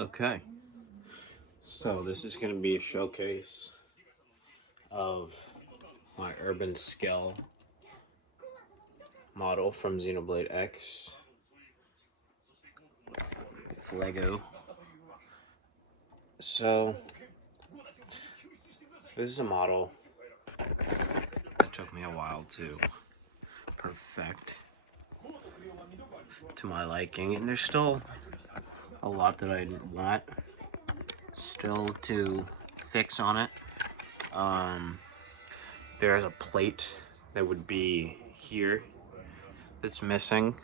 Okay, so this is going to be a showcase of my urban Skell model from Xenoblade X with Lego. So this is a model that took me a while to perfect to my liking, and there's still a lot that I want still to fix on it. There's a plate that would be here that's missing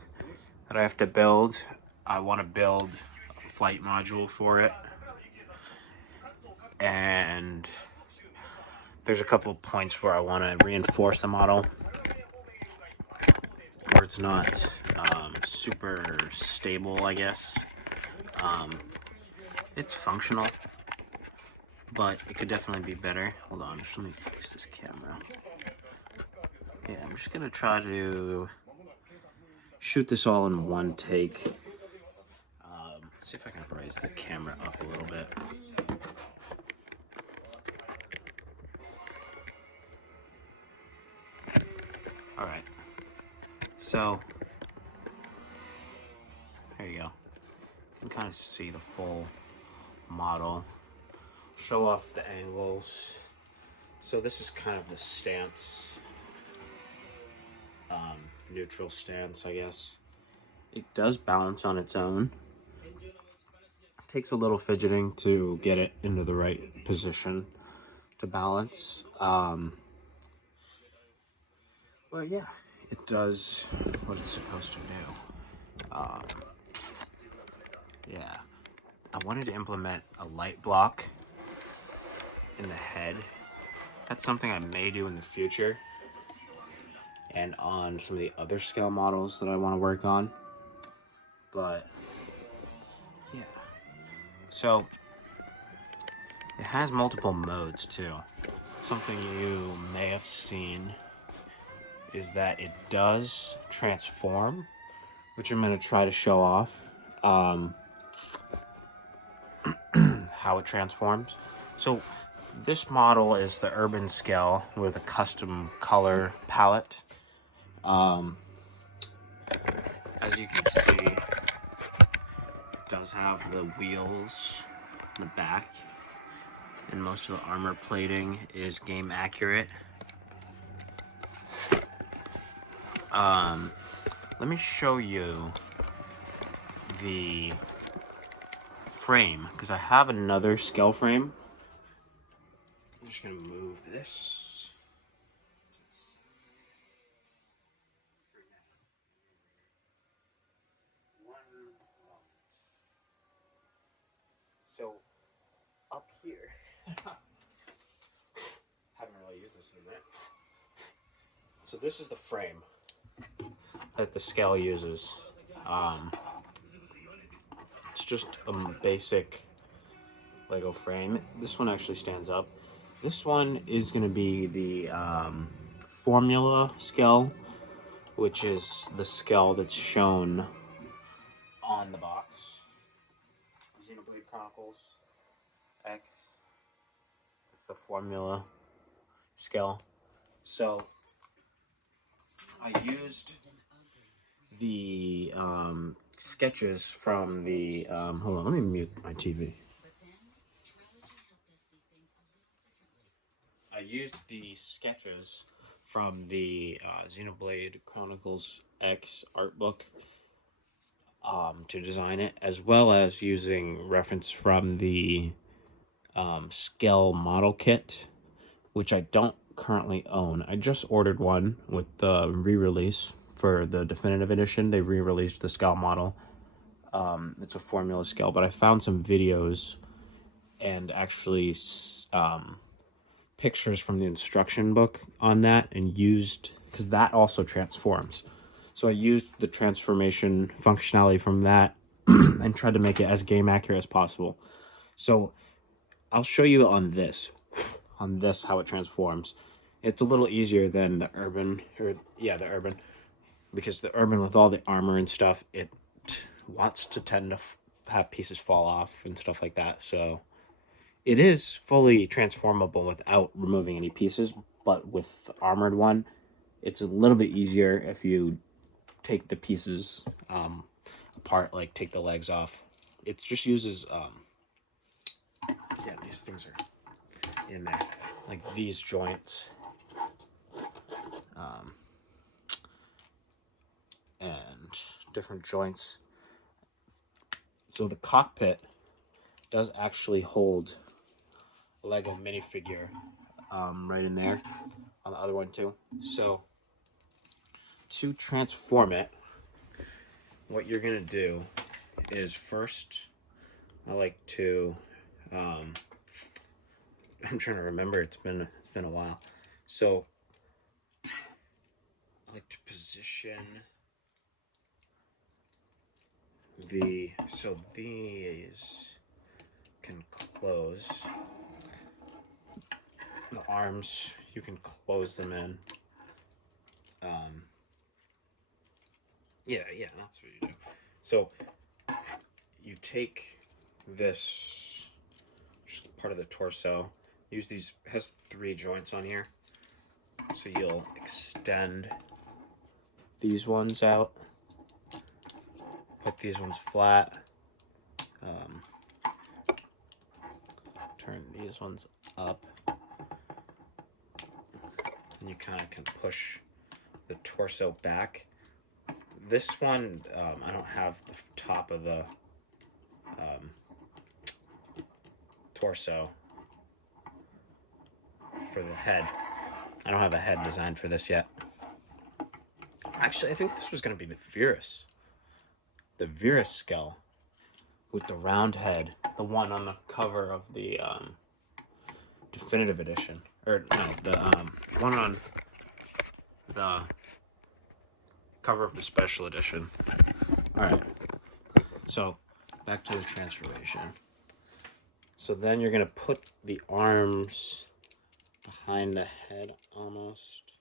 that I have to build. I want to build a flight module for it, and there's a couple of points where I want to reinforce the model where it's not super stable, I guess. It's functional, but it could definitely be better. Hold on, just let me fix this camera. Yeah, I'm just gonna try to shoot this all in one take. See if I can raise the camera up a little bit. Alright, so there you go. You can kind of see the full model. Show off the angles. So this is kind of the stance, neutral stance, I guess. It does balance on its own. It takes a little fidgeting to get it into the right position to balance. But yeah, it does what it's supposed to do. Yeah, I wanted to implement a light block in the head. That's something I may do in the future, and on some of the other scale models that I want to work on. But yeah, so it has multiple modes too. Something you may have seen is that it does transform, which I'm going to try to show off how it transforms. So this model is the urban scale with a custom color palette. As you can see, it does have the wheels in the back, and most of the armor plating is game accurate. Let me show you the frame, because I have another Skell frame. I'm just gonna move this. So up here, haven't really used this in a minute. So this is the frame that the Skell uses. It's just a basic Lego frame. This one actually stands up. This one is going to be the formula Skell, which is the Skell that's shown on the box. Xenoblade Chronicles X. It's the formula Skell. So I used the sketches from the hold on, let me mute my TV. I used the sketches from the Xenoblade Chronicles X art book to design it, as well as using reference from the Skell model kit, which I don't currently own. I just ordered one with the re-release for the definitive edition. They re-released the Skell model. It's a formula Skell, but I found some videos and actually pictures from the instruction book on that, and used, because that also transforms. So I used the transformation functionality from that and tried to make it as game accurate as possible. So I'll show you on this how it transforms. It's a little easier than the urban, the urban, because the urban with all the armor and stuff, it wants to tend to have pieces fall off and stuff like that. So it is fully transformable without removing any pieces, but with the armored one, it's a little bit easier if you take the pieces apart, like take the legs off. It just uses yeah, these things are in there, like these joints, and different joints. So the cockpit does actually hold a Lego minifigure right in there on the other one too. So to transform it, what you're gonna do is first, I like to I'm trying to remember, it's been a while. So I like to position so these can close. The arms, you can close them in. Yeah, that's what you do. So you take this, just part of the torso, use these, it has 3 joints on here. So you'll extend these ones out, put these ones flat, turn these ones up, and you kind of can push the torso back. This one, I don't have the top of the torso for the head. I don't have a head designed for this yet. Actually, I think this was going to be the Virus Skell with the round head, the one on the cover of the definitive edition, or no, the one on the cover of the special edition. All right, so back to the transformation. So then you're gonna put the arms behind the head almost,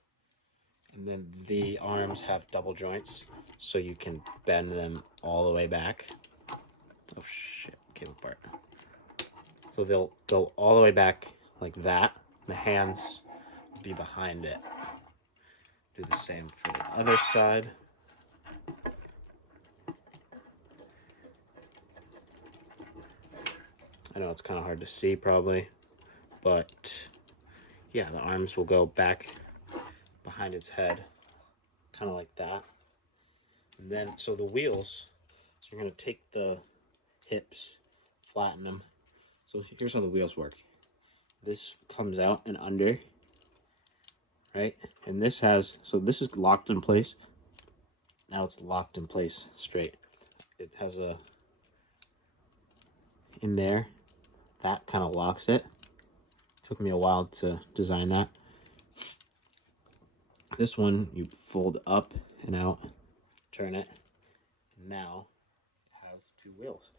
and then the arms have double joints, so you can bend them all the way back. Oh shit, came apart. So they'll go all the way back like that. The hands will be behind it. Do the same for the other side. I know it's kind of hard to see probably, but yeah, the arms will go back behind its head, kind of like that. And then, so the wheels, so you're going to take the hips, flatten them. So here's how the wheels work. This comes out and under, right? And this has, so this is locked in place. Now it's locked in place straight. It has a, in there, that kind of locks it. Took me a while to design that. This one you fold up and out, turn it, and now it has 2 wheels.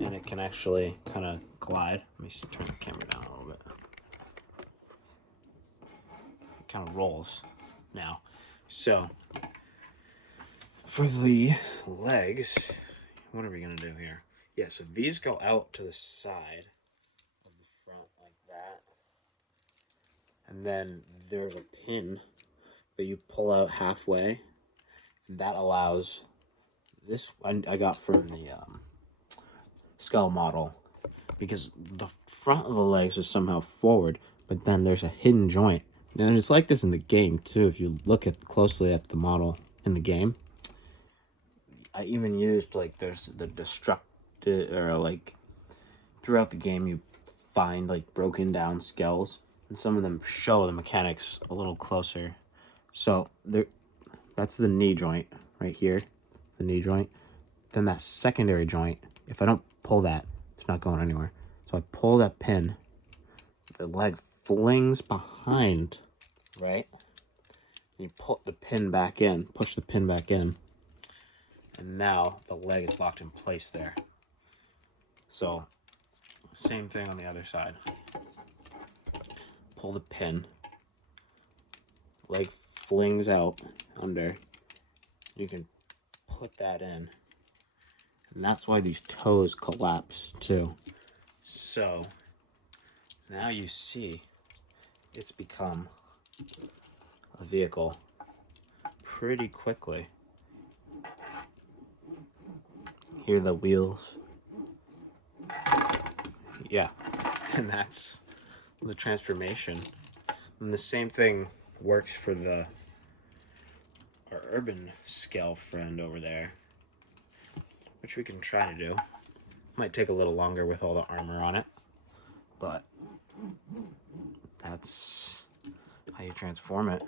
And it can actually kind of glide. Let me turn the camera down a little bit. It kind of rolls now. So for the legs, what are we gonna do here? Yeah, so these go out to the side of the front like that. And then there's a pin that you pull out halfway, and that allows this. I got from the Skell model, because the front of the legs is somehow forward, but then there's a hidden joint, and it's like this in the game too. If you look closely at the model in the game, I even used, like, there's the destructive, or like throughout the game you find like broken down Skells, and some of them show the mechanics a little closer. So there, that's the knee joint right here, the knee joint. Then that secondary joint, if I don't pull that, it's not going anywhere. So I pull that pin, the leg flings behind, right? And you put the pin back in, push the pin back in, and now the leg is locked in place there. So same thing on the other side. Pull the pin, leg flings out under. You can put that in, And that's why these toes collapse too. So now you see it's become a vehicle pretty quickly. Hear the wheels? Yeah, and that's the transformation. And the same thing works for our urban Skell friend over there, which we can try to do. Might take a little longer with all the armor on it, but that's how you transform it.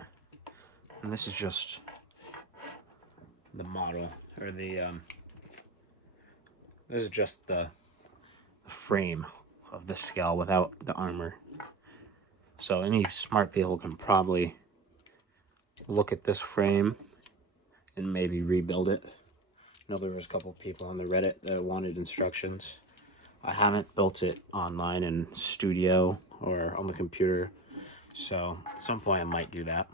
And this is just the model, or this is just the frame of the Skell without the armor. So any smart people can probably look at this frame and maybe rebuild it. I know there was a couple people on the Reddit that wanted instructions. I haven't built it online in Studio or on the computer, so at some point I might do that.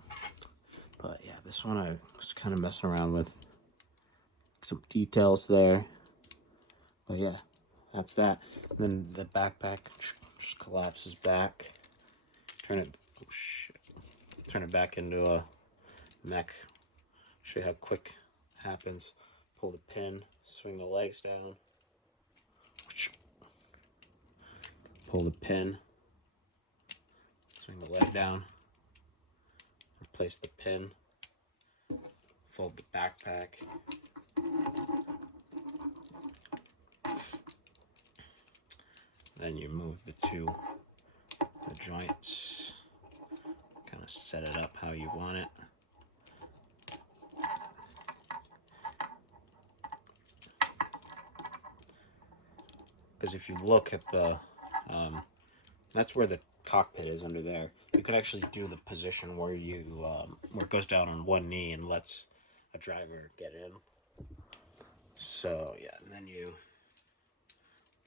But yeah, this one I was kind of messing around with some details there. But yeah, that's that. And then the backpack just collapses back. Turn it back into a mech. Show you how quick it happens. Pull the pin, swing the legs down. Pull the pin, swing the leg down, replace the pin, fold the backpack. Then you move the joints, kind of set it up how you want it. Because if you look at that's where the cockpit is under there. You could actually do the position where where it goes down on one knee and lets a driver get in. So yeah, and then you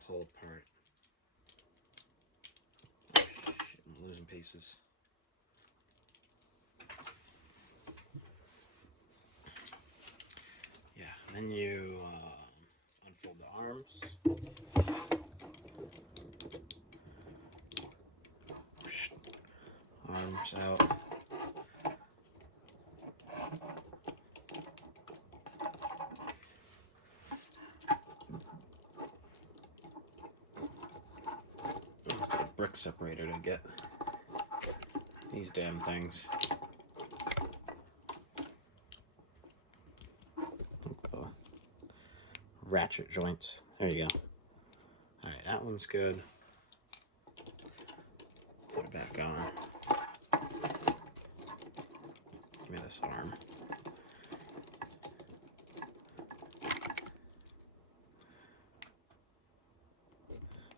pull apart. Shit, I'm losing pieces. Yeah, and then you unfold the arms. Arms out. A brick separator to get these damn things. Ratchet joints. There you go. Alright, that one's good. Put it back on. Give me this arm.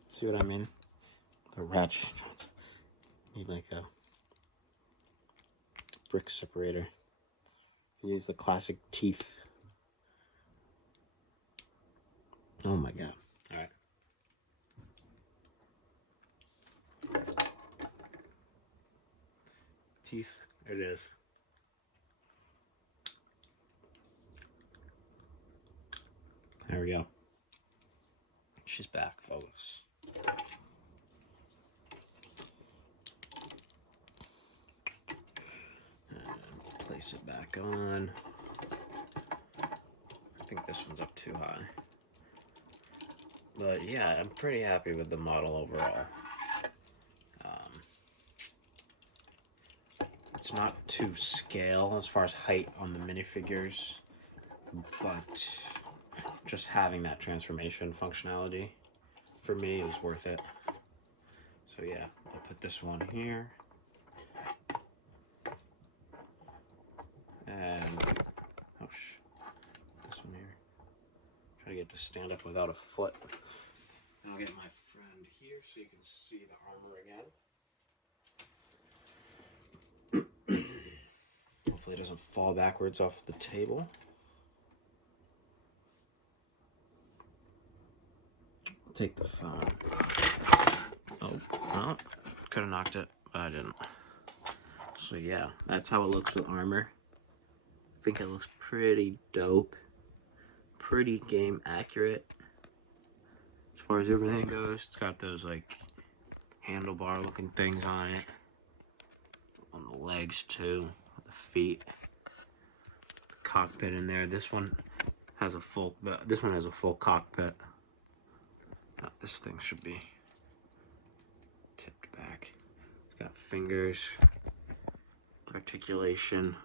See what I mean? The ratchet joints. Need like a brick separator. Use the classic teeth. Oh my god. Alright. Teeth. There it is. There we go. She's back, folks. And place it back on. I think this one's up too high. But yeah, I'm pretty happy with the model overall. It's not to scale as far as height on the minifigures, but just having that transformation functionality for me is worth it. So yeah, I'll put this one here. And this one here. Try to get to stand up without a foot. And I'll get my friend here so you can see the armor again. Hopefully it doesn't fall backwards off the table. Take the phone. Oh, well, could have knocked it, but I didn't. So yeah, that's how it looks with armor. I think it looks pretty dope. pretty game accurate as far as everything goes. It's got those like handlebar looking things on it, on the legs too, the feet, the cockpit in there. This one has a full cockpit. This thing should be tipped back. It's got fingers, articulation.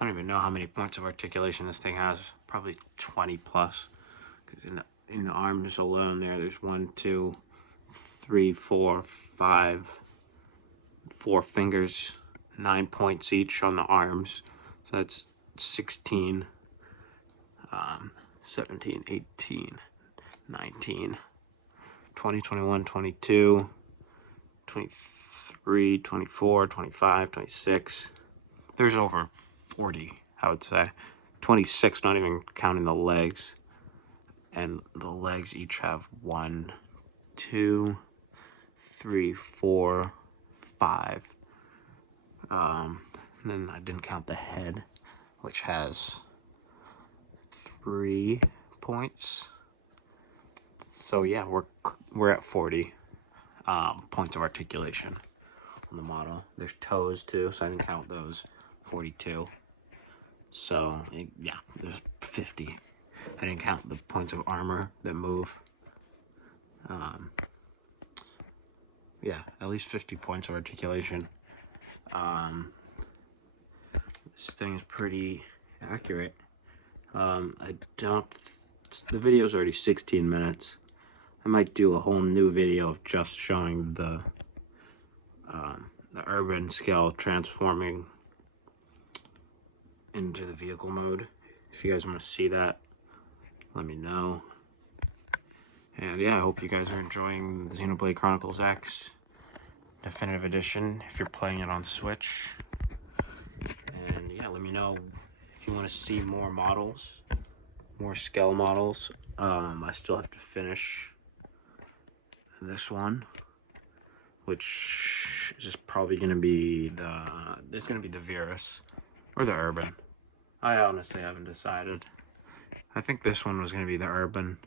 I don't even know how many points of articulation this thing has. Probably 20 plus. Because in the arms alone there's 1, 2, 3, 4, 5, 4 fingers, 9 points each on the arms. So that's 16, 17, 18, 19, 20, 21, 22, 23, 24, 25, 26. There's over 40, I would say. 26, not even counting the legs. And the legs each have 1, 2, 3, 4, 5. And then I didn't count the head, which has 3 points. So yeah, we're at 40 points of articulation on the model. There's toes too, so I didn't count those. 42. So yeah, there's 50. I didn't count the points of armor that move. Yeah, at least 50 points of articulation. This thing is pretty accurate. The video's already 16 minutes. I might do a whole new video of just showing the urban Skell transforming into the vehicle mode. If you guys want to see that, let me know. And yeah, I hope you guys are enjoying the Xenoblade Chronicles X Definitive Edition if you're playing it on Switch. And yeah, let me know if you want to see more models, more Skell models. I still have to finish this one, which is probably going to be the Virus or the Urban. I honestly haven't decided. I think this one was going to be the Urban,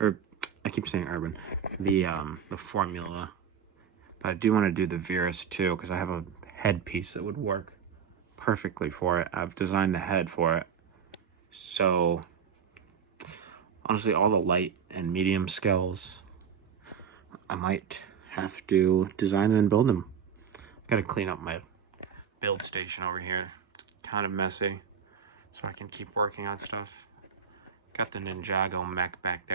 or I keep saying Urban, the Formula. But I do want to do the Virus too, because I have a headpiece that would work perfectly for it. I've designed the head for it. So honestly, all the light and medium Skells, I might have to design and build them. Gotta clean up my build station over here. Kind of messy, so I can keep working on stuff. Got the Ninjago mech back there.